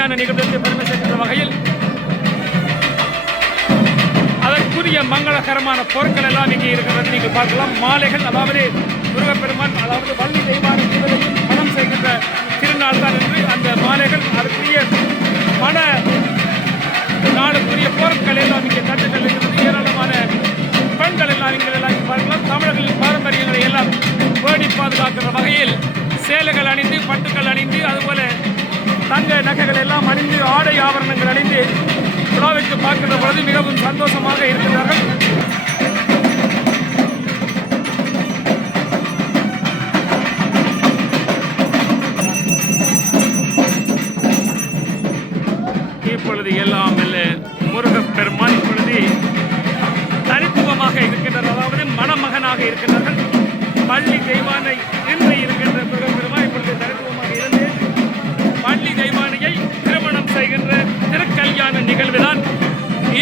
திருக்கல்யாண நிகழ்வுக்கு பெருமை சேர்க்கின்ற வகையில் அதற்குரிய மங்களகரமான பொருட்கள் எல்லாம் இங்கே இருக்கிறது நீங்கள் பார்க்கலாம். மாலைகள், அதாவது முருகப்பெருமான் அதாவது வள்ளி தெய்வான திருவதையும் மனம் செய்கின்ற திருநாள் தான் என்று அந்த மாலைகள் அதற்குரிய மன நாளுக்குரிய பொருட்கள் எல்லாம் இங்கே தட்டுகள் இருக்கிறது. ஏராளமான பெண்கள் எல்லாம் இங்கே எல்லாம் பார்க்கலாம். தமிழர்களின் பாரம்பரியங்களை எல்லாம் பேணி பாதுகாக்கிற வகையில் சேலைகள் அணிந்து, பட்டுக்கள் அணிந்து, அதுபோல தங்க நகைகள் எல்லாம் அணிந்து, ஆடை ஆபரணங்கள் அணிந்து விழாவிற்கு பார்க்கின்ற பொழுது மிகவும் சந்தோஷமாக இருக்கிறார்கள். இப்பொழுது எல்லாம் முருகப்பெருமான் இப்பொழுது தனித்துவமாக இருக்கின்றார், அதாவது மணமகனாக இருக்கின்றார்கள். வள்ளி தெய்வானை இன்று இருக்கின்ற முருகப்பெருமான் இப்பொழுது தனித்துவமாக இருந்து வள்ளி தெய்வானையை திருமணம் செய்கின்ற திருக்கல்யாண நிகழ்வுதான்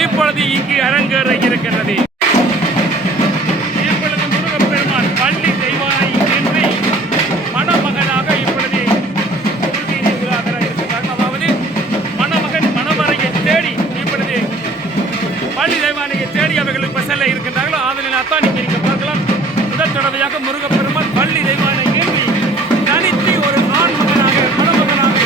இப்பொழுது இங்கு அரங்கேற இருக்கின்றது. இப்பொழுது முருகப்பெருமான் வள்ளி தெய்வானை இன்றி மணமகனாக இப்பொழுது இருக்கிறார்கள். அதாவது மணமகன் மணவரையை தேடி இப்பொழுது வள்ளி தெய்வானையை தேடி அவர்களுக்கு செல்ல இருக்கின்றார்களோ அதனால் தான் இங்கே பார்க்கலாம். முதல் தடவையாக முருகப்பெருமான் வள்ளி தெய்வானை இன்றி தனித்து ஒரு ஆண்மகனாக மணமகனாக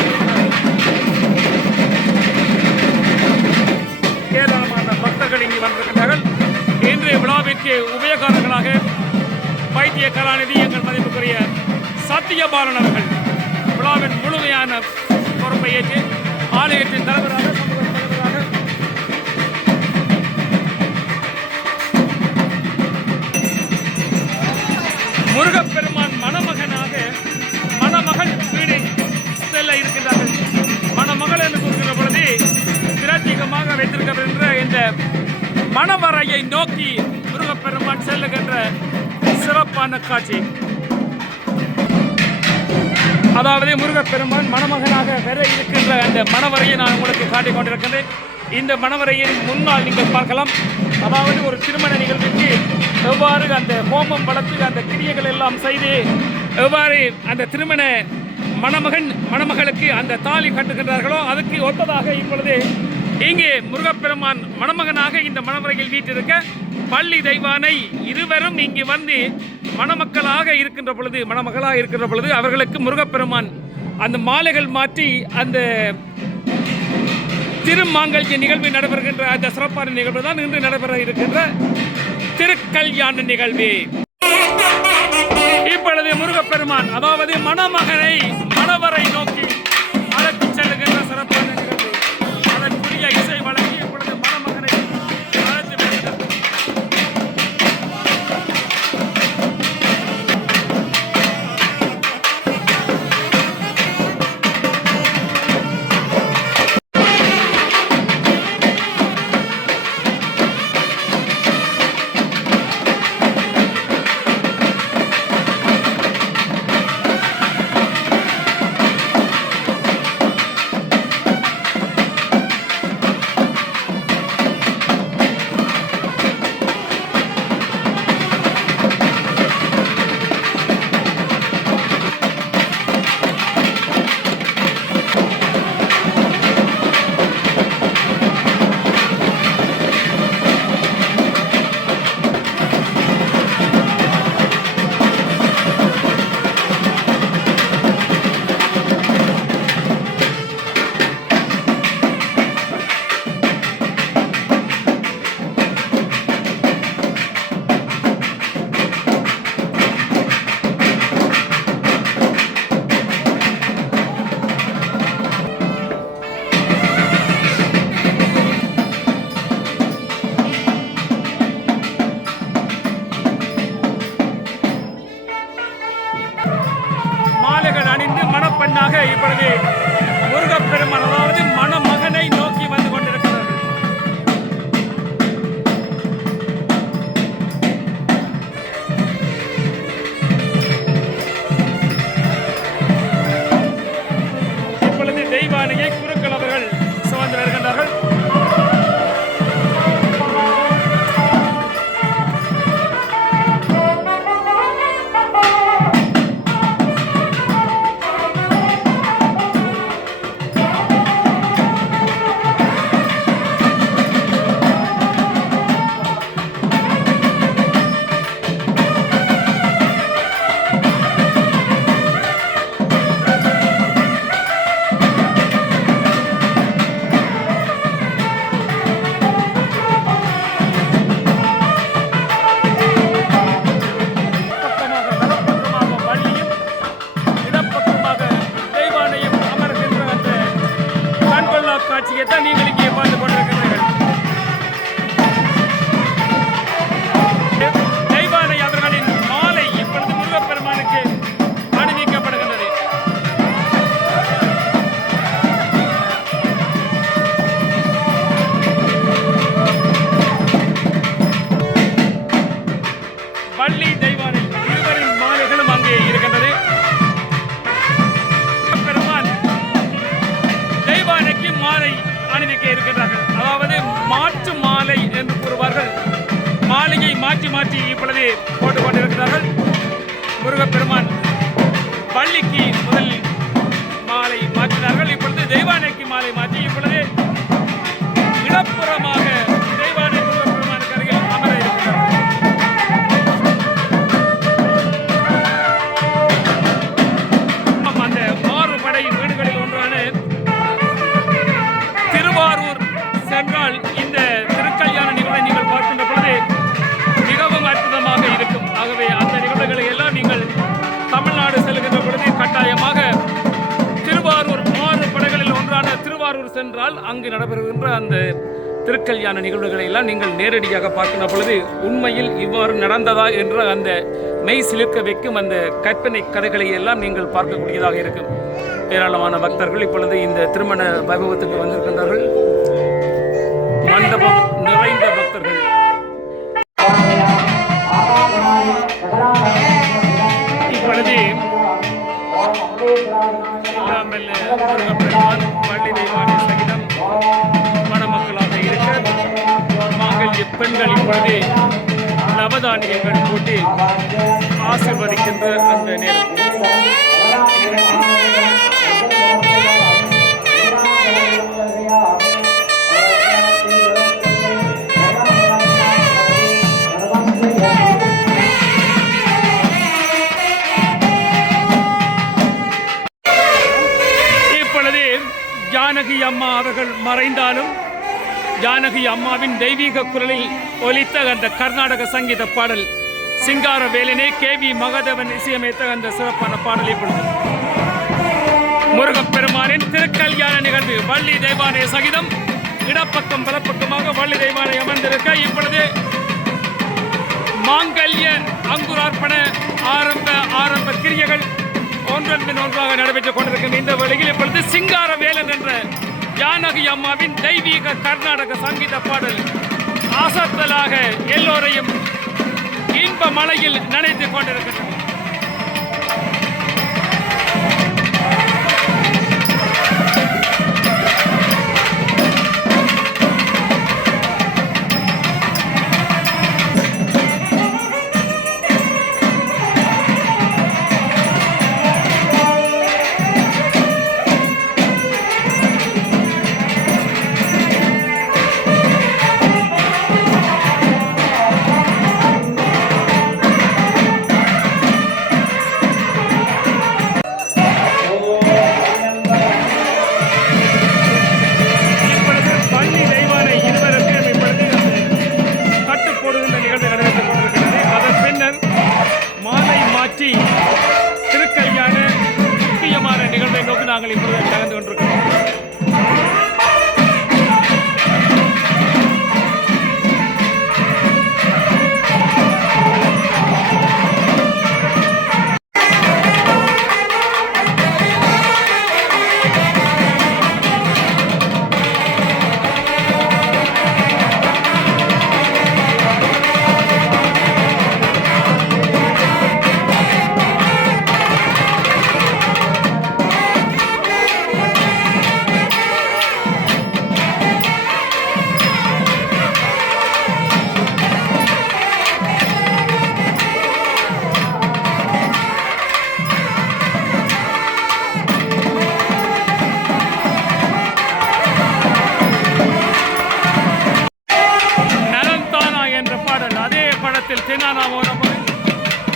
ஏராளமான பக்தர்கள் இங்கு வந்திருக்கின்றார்கள். இன்றைய விழாவிற்கு உபயோகர்களாக வைத்திய கலாநிதி எங்கள் மதிப்புக்குரிய சத்தியபாலன் அவர்கள் விழாவின் முழுமையான பொறுப்பை ஏற்று ஆலயத்தின் தலைவராக முருகப்பெருமான் மணமகனாக மணமகள் வீடு செல்ல இருக்கின்றார்கள். மணமகள் என்று கூறுகின்ற பொழுது பிரத்யேகமாக வைத்திருக்கின்ற இந்த மணவரையை நோக்கி முருகப்பெருமான் செல்லுகின்ற சிறப்பான காட்சி. அதாவது முருகப்பெருமான் மணமகனாக வர இருக்கின்ற அந்த மணவரையை நான் உங்களுக்கு காட்டிக் கொண்டிருக்கின்றேன். இந்த மணவரையின் முன்னால் நீங்கள் பார்க்கலாம். அதாவது ஒரு திருமண நிகழ்வுக்கு எவ்வாறு அந்த ஹோமம் வளர்த்து அந்த கிரியைகள் எல்லாம் செய்து எவ்வாறு அந்த திருமண மணமகன் மணமகளுக்கு அந்த தாலி கட்டுகின்றார்களோ அதுக்கு ஒத்ததாக இப்பொழுது இங்கே முருகப்பெருமான் மணமகனாக இந்த மணவரையில் வீட்டிருக்க வள்ளி தெய்வானை இருவரும் இங்கு வந்து மணமக்களாக இருக்கின்ற பொழுது அவர்களுக்கு முருகப்பெருமான் அந்த மாலைகள் மாற்றி அந்த திருமாங்கல்ய நிகழ்வு நடைபெறுகின்ற அந்த சிறப்பான நிகழ்வு தான் இன்று நடைபெற இருக்கின்ற திருக்கல்யாண நிகழ்வு. இப்பொழுது முருகப்பெருமான் அதாவது மணமகனை மணவரை நோக்கி அழைத்து செல்லுகின்ற சிறப்பான நிகழ்வு. அதற்குரிய இசை வழங்கி இப்பொழுது மணமகனை அழைத்து வருகிறார். மணப்பெண்ணாக இப்பொழுது முருகப்பெருமான் அதாவது மணமகனை நோக்கி வந்து கொண்டிருக்கிறார்கள். இப்பொழுது தெய்வானையை குருக்கள் அவர்கள் சுமந்து வருகின்றார்கள். இருக்கின்றார்கள். அதாவது மாற்று மாலை என்று கூறுவார்கள். மாலையை மாற்றி மாற்றி இப்பொழுது போட்டுக் கொண்டிருக்கிறார்கள். முருகப்பெருமான் பள்ளிக்கு முதல் மாலை மாற்றினார்கள். இப்பொழுது தெய்வானைக்கு மாலை மாற்றி இப்பொழுது இடப்புறமாக தெய்வானை முருகப்பெருமானுக்கு அருகில் அமர இருக்கிறார். அந்த மாறுபடை வீடுகளில் ஒன்றான திருவாரூர் சென்றால் இந்த திருக்கல்யாண நிகழ்வை நீங்கள் பார்க்கின்ற பொழுது மிகவும் அற்புதமாக இருக்கும். ஆகவே அந்த நிகழ்வுகளை எல்லாம் நீங்கள் தமிழ்நாடு செல்கின்ற பொழுது கட்டாயமாக திருவாரூர் மாறு படைகளில் ஒன்றான திருவாரூர் சென்றால் அங்கு நடைபெறுகின்ற அந்த திருக்கல்யாண நிகழ்வுகளை எல்லாம் நீங்கள் நேரடியாக பார்க்கின்ற பொழுது உண்மையில் இவ்வாறு நடந்ததா என்ற அந்த மெய் சிலிர்க்க வைக்கும் அந்த கற்பனை கதைகளை எல்லாம் நீங்கள் பார்க்கக்கூடியதாக இருக்கும். ஏராளமான பக்தர்கள் இப்பொழுது இந்த திருமண வைபவத்துக்கு வந்திருக்கின்றார்கள். மண்டபம் நிறைந்த பக்தர்கள். இப்பொழுது முருகப்பெருமான் பள்ளி தெய்வானை சகிதம் மணமக்களாக இருக்க மாங்கல்ய பெண்கள் இப்பொழுது நவதானியங்கள் போட்டு ஆசீர்வதிக்கின்ற அந்த நேரம். ஜானகி அம்மா அவர்கள் மறைந்தாலும் ஜானகி அம்மாவின் தெய்வீக குரலில் ஒலித்த அந்த கர்நாடக சங்கீத பாடல் சிங்கார வேலனே KV மகாதேவன் இசையமைத்த அந்த சிறப்பான பாடல் இப்பொழுது முருகப்பெருமானின் திருக்கல்யாண நிகழ்வு வள்ளி தெய்வானை சகிதம் இடப்பக்கம் வலப்பக்கமாக வள்ளி தெய்வானை அமர்ந்திருக்க இப்பொழுது மாங்கல்ய அங்குரார்ப்பண ஆரம்ப கிரியைகள் ஒன்றன் பின் ஒன்றாக நடைபெற்றுக் கொண்டிருக்கின்ற இந்த வேளையில் இப்பொழுது சிங்கார வேலன் என்ற ஜானகி அம்மாவின் தெய்வீக கர்நாடக சங்கீத பாடல் அசத்தலாக எல்லோரையும் இன்ப மலையில் நனைத்துக் கொண்டிருக்கின்றன. திருக்கல்யாண முக்கியமான நிகழ்வை நோக்கி நாங்கள் இப்பொழுது கலந்து கொண்டிருக்கிறோம்.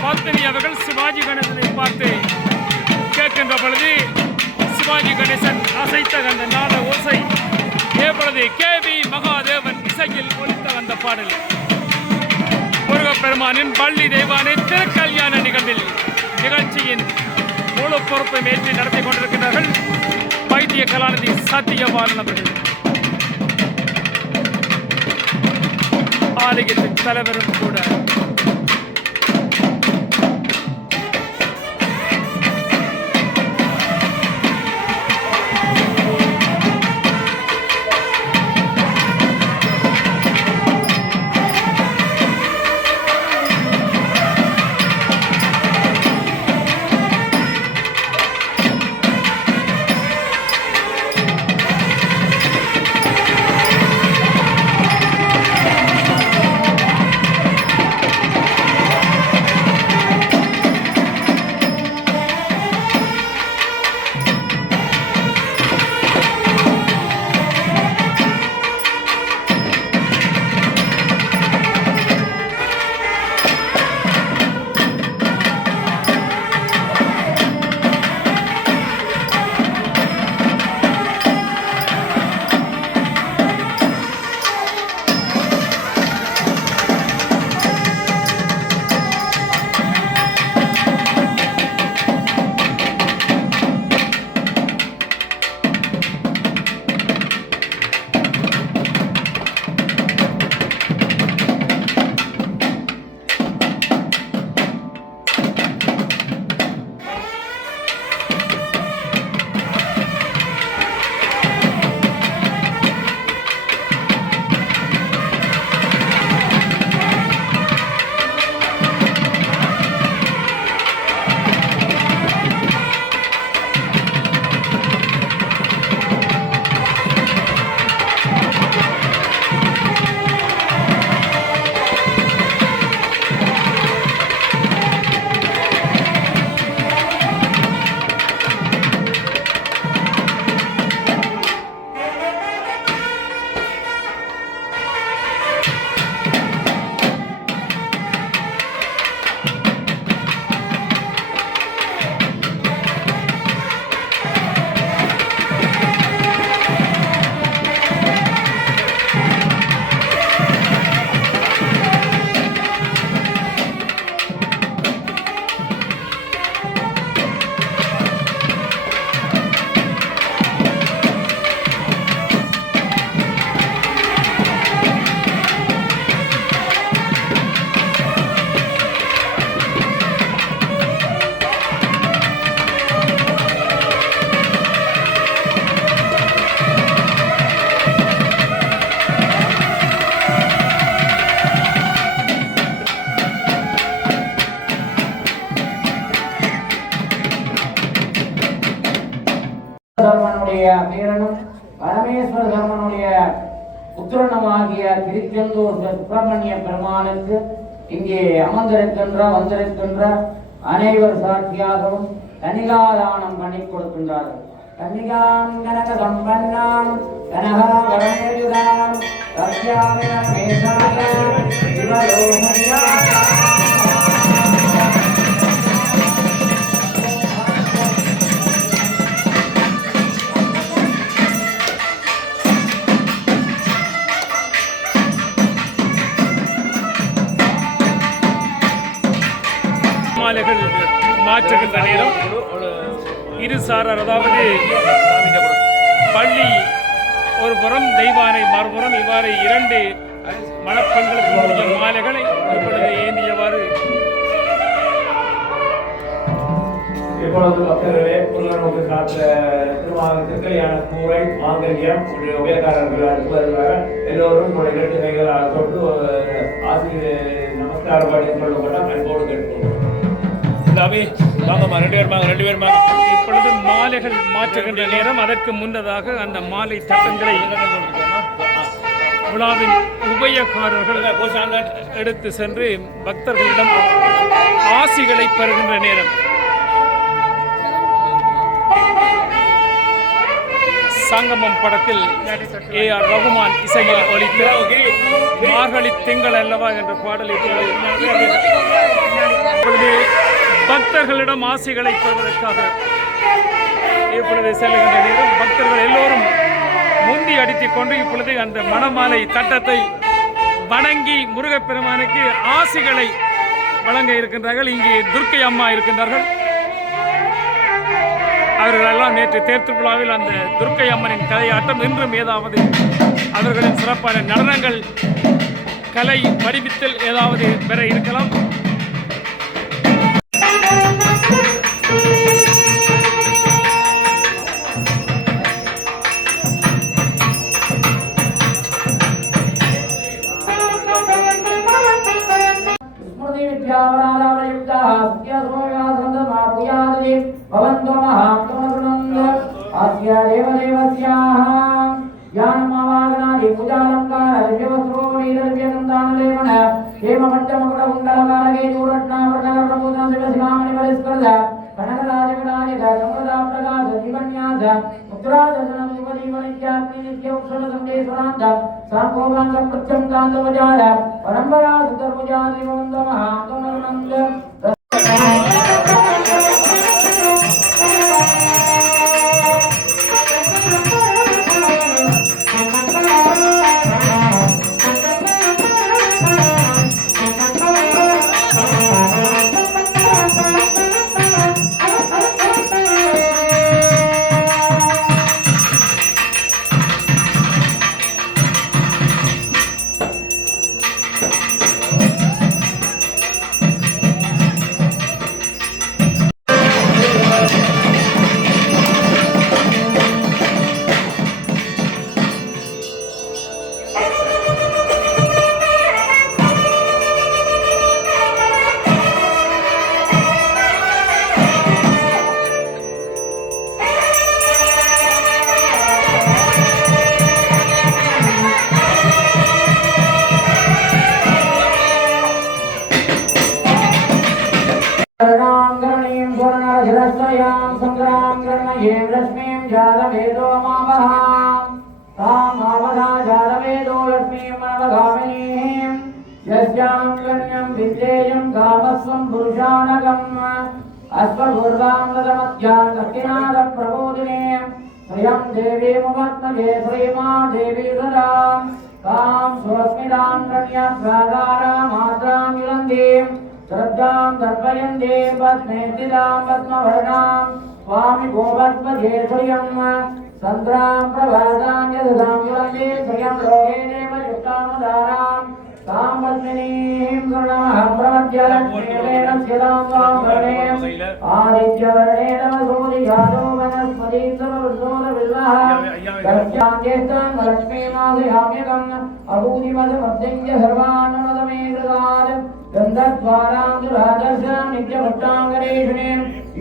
பத்மினி அவர்கள் சிவாஜி கணேசனை பார்த்து கேட்கின்ற பொழுது சிவாஜி கணேசன் அசைத்த அந்த நாத ஓசை ஏற்படுது KV மகாதேவன் இசையில் ஒலித்த வந்த பாடல் முருகப்பெருமானின் பள்ளி தெய்வானை திருக்கல்யாண நிகழ்வில் நிகழ்ச்சியின் முழு பொறுப்பை ஏற்றி நடத்தி கொண்டிருக்கிறார்கள் வைத்திய கலாநிதி சத்தியபாலன் அவர்கள். ஆலயத்தின் தலைவரும் கூட தர்மனுடைய பேரனும் பரமேஸ்வர தர்மனுடைய புத்திரனமாகிய திருச்செந்தூர் சுப்பிரமணிய பெருமானுக்கு இங்கே வந்திருக்கின்ற அனைவர் சாட்சியாகவும் கன்னிகாதானம் பண்ணி கொடுக்கின்றார்கள். கன்னிகாம் கனக சம்பன்னாம் கனகாபரணேயுதாம் சத்யாவின மேசாய சிவலோகயா மாலைகள் மாற்றுகின்ற நேரம் இரு சாரார், அதாவது பள்ளி ஒரு புறம் தெய்வானை மறுபுறம் இவ்வாறு இரண்டு மணப்பெண்களுக்கு மாலைகளை இப்பொழுது ஏந்தியவாறு இப்பொழுது பக்தர்களே புல்லனுக்கு காத்த திருக்கல்யாண கூரை மாங்கல்யம் உபயக்காரர்கள் அடுத்து வருவார்கள். எல்லோரும் இரண்டு கைகளால் தொட்டு ஆசிரியர் நமஸ்கார பாடி கொள்ளப்பட்டால் அன்போடு கேட்போம். ரெண்டு பேரும் இப்பொழுது மாலைகள் மாற்றுகின்ற நேரம். அதற்கு முன்னதாக அந்த மாலை சட்டங்களை விழாவின் உபயக்காரர்கள் எடுத்து சென்று பக்தர்களிடம் ஆசிகளை பெறுகின்ற நேரம். சங்கமம் படத்தில் A.R. ரகுமான் இசையில் ஒலித்த மார்கழி திங்கள் அல்லவா என்ற பாடல் இப்பொழுது பக்தர்களிடம் ஆசைகளை பெறுவதற்காக இப்பொழுது செல்லுகின்ற நேரம் பக்தர்கள் எல்லோரும் முந்தி அடித்துக் கொண்டு இப்பொழுது அந்த மணமாலை தட்டத்தை வணங்கி முருகப்பெருமானுக்கு ஆசைகளை வழங்க இருக்கின்றார்கள். இங்கே துர்க்கை அம்மா இருக்கின்றார்கள். அவர்களெல்லாம் நேற்று தேர்த்து விழாவில் அந்த துர்க்கை அம்மனின் கதையாட்டம் இன்றும் ஏதாவது அவர்களின் சிறப்பான நடனங்கள் கலை வடிவத்தில் ஏதாவது பெற இருக்கலாம்.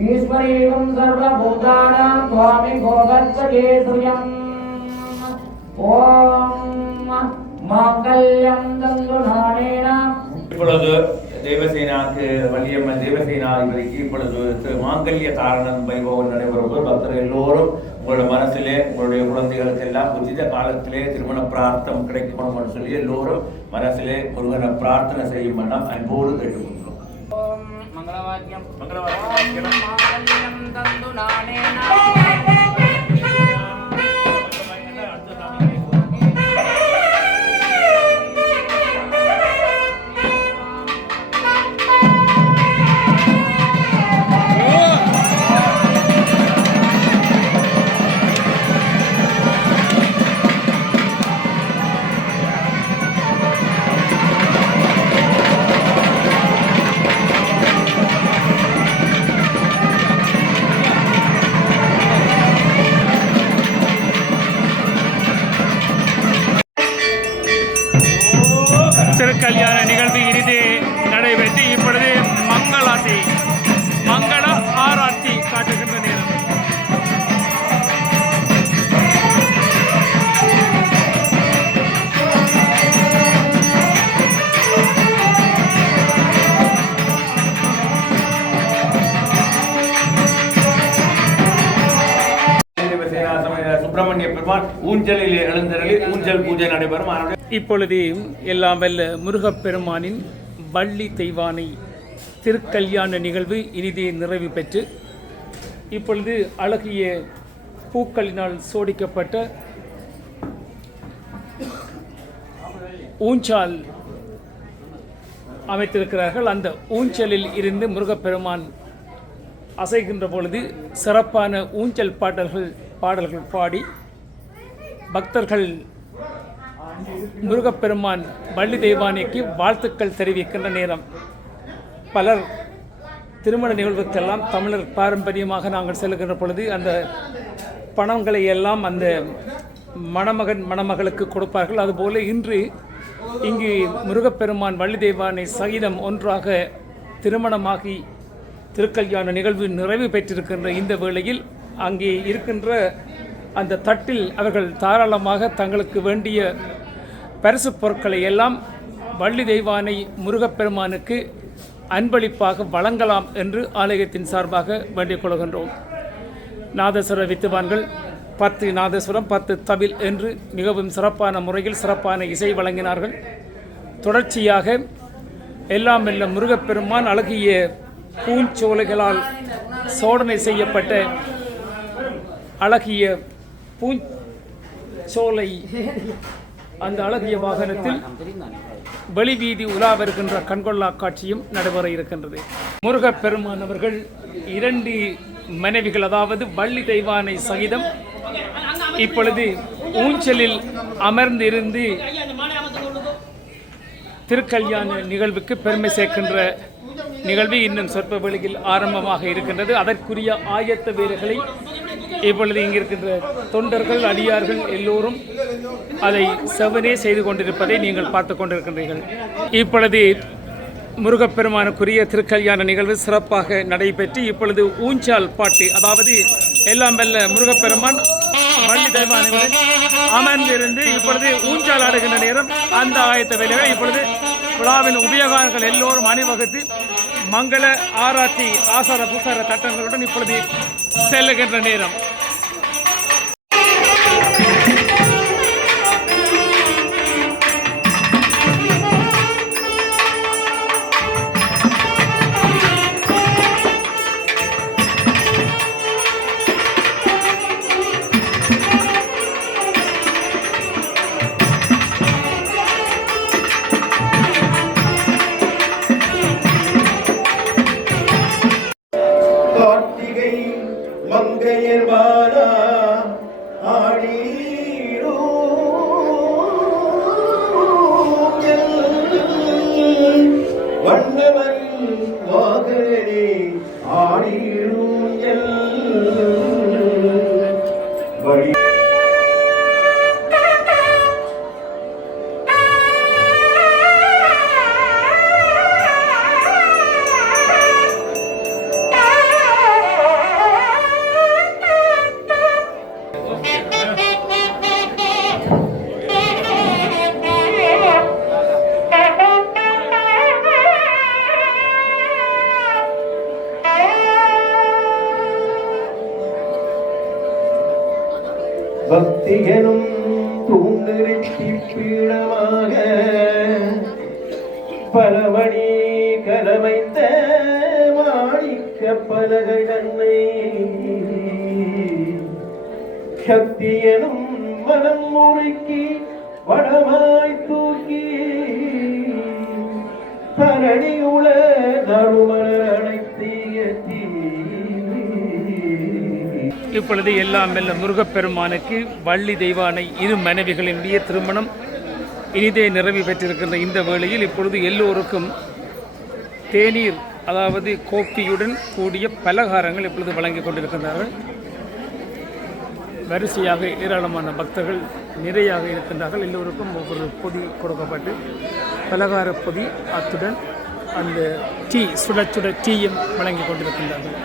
ஈஸ்வரீகம் சர்வபூதானாம் சுவாமி கோபத்வஜேஸ்வரியம் ஓம் மாங்கல்யம் தந்து நானேன. இப்பொழுது தேவசேனாக்கு வள்ளியம்மன் தேவசேனாதிபதிக்கு இப்பொழுது மாங்கல்ய காரணம் வைபவம் நடைபெறும்போது பக்தர்கள் எல்லோரும் உங்களோட மனசிலே உங்களுடைய குழந்தைகளுக்கு எல்லாம் உச்சித காலத்திலே திருமண பிரார்த்தம் கிடைக்கணும் சொல்லி எல்லோரும் மனசிலே முருகனை பிரார்த்தனை செய்யும் வண்ணம் அன்போடு கேட்டுக்கொள்கிறோம். ஓம் மங்களவாக்கியம் மாங்கல்யம் தந்து நானேன. திருக்கல்யாண நிகழ்வு இறுதி நடைபெற்று இப்பொழுது மங்கள ஆராய்ச்சி காட்டுகின்ற நேரம். சுப்பிரமணிய பெருமான் ஊஞ்சலில் எழுந்தருளி ஊஞ்சல் பூஜை நடைபெறும். இப்பொழுது எல்லாம் வல்ல முருகப்பெருமானின் வள்ளி தெய்வானை திருக்கல்யாண நிகழ்வு இனிதே நிறைவு பெற்று இப்பொழுது அழகிய பூக்களினால் சோடிக்கப்பட்ட ஊஞ்சால் அமைத்திருக்கிறார்கள். அந்த ஊஞ்சலில் இருந்து முருகப்பெருமான் அசைகின்ற பொழுது சிறப்பான ஊஞ்சல் பாடல்கள் பாடி பக்தர்கள் முருகப்பெருமான் வள்ளி தெய்வானைக்கு வாழ்த்துக்கள் தெரிவிக்கின்ற நேரம். பலர் திருமண நிகழ்வுக்கெல்லாம் தமிழர் பாரம்பரியமாக நாங்கள் செல்கின்ற பொழுது அந்த பணங்களை எல்லாம் அந்த மணமகளுக்கு கொடுப்பார்கள். அதுபோல இன்று இங்கு முருகப்பெருமான் வள்ளி தெய்வானை சகிதம் ஒன்றாக திருமணமாகி திருக்கல்யாண நிகழ்வு நிறைவு பெற்றிருக்கின்ற இந்த வேளையில் அங்கே இருக்கின்ற அந்த தட்டில் அவர்கள் தாராளமாக தங்களுக்கு வேண்டிய பரிசு பொருட்களை எல்லாம் வள்ளி தெய்வானை முருகப்பெருமானுக்கு அன்பளிப்பாக வழங்கலாம் என்று ஆலயத்தின் சார்பாக வேண்டிக் கொள்கின்றோம். நாதஸ்வர வித்துவான்கள் 10 நாதஸ்வரம் 10 தவில் என்று மிகவும் சிறப்பான முறையில் சிறப்பான இசை வழங்கினார்கள். தொடர்ச்சியாக எல்லாம் வெல்ல முருகப்பெருமான் அழகிய பூஞ்சோலைகளால் சோதனை செய்யப்பட்ட அழகிய பூஞ்சோலை அந்த அழகிய வாகனத்தில் வெளிவீதி உலா வருகின்ற கண்கொள்ளா காட்சியும் நடைபெற இருக்கின்றது. முருகப்பெருமான் அவர்கள் 2 மனைவிகள், அதாவது வள்ளி தெய்வானை சகிதம் இப்பொழுது ஊஞ்சலில் அமர்ந்திருந்து திருக்கல்யாண நிகழ்வுக்கு பெருமை சேர்க்கின்ற நிகழ்வு இன்னும் சொற்ப வேளையில் ஆரம்பமாக இருக்கின்றது. அதற்குரிய ஆயத்த வீரர்களை இப்பொழுது இங்கிருக்கின்ற தொண்டர்கள் அடியார்கள் எல்லோரும் அதை செவனே செய்து கொண்டிருப்பதை நீங்கள் பார்த்து கொண்டிருக்கின்றீர்கள். இப்பொழுது முருகப்பெருமானுக்குரிய திருக்கல்யாண நிகழ்வு சிறப்பாக நடைபெற்று இப்பொழுது ஊஞ்சால் பாட்டு, அதாவது எல்லாம் வல்ல முருகப்பெருமான் வள்ளி தெய்வானையுடன் அமர்ந்திருந்து இப்பொழுது ஊஞ்சால் ஆடுகின்ற நேரம். அந்த ஆயத்த வேலைகள் இப்பொழுது விழாவின் உபயோகங்கள் எல்லோரும் அணிவகுத்து மங்கள ஆராய்ச்சி ஆசார பூசார தட்டங்களுடன் இப்பொழுது செல்லுகின்ற நேரம். மங்கையர் வாரா ஆடி வண்ணவன் வாகரே ஆடியூஞ்சல் வழி பக்தியனும் தூண்டிருத்தி பீடமாக பலவழி கலவைத்த மாணிக்க பலகை தன்னை சக்தியனும் மனம் முறுக்கி வடமாய் தூக்கி தரணி உள நறுமலர் அனைத்திய தீ. இப்பொழுது எல்லாம் மெல்ல முருகப்பெருமானுக்கு வள்ளி தெய்வானை இரு மனைவிகளினுடைய திருமணம் இனிதே நிறைவு பெற்றிருக்கின்ற இந்த வேளையில் இப்பொழுது எல்லோருக்கும் தேநீர் அதாவது கோப்பியுடன் கூடிய பலகாரங்கள் இப்பொழுது வழங்கி கொண்டிருக்கின்றார்கள். வரிசையாக ஏராளமான பக்தர்கள் நிறையாக இருக்கின்றார்கள். எல்லோருக்கும் ஒவ்வொரு பொதி கொடுக்கப்பட்டு பலகார பொதி அத்துடன் அந்த டீ சுட சுட டீயும் வழங்கி கொண்டிருக்கின்றார்கள்.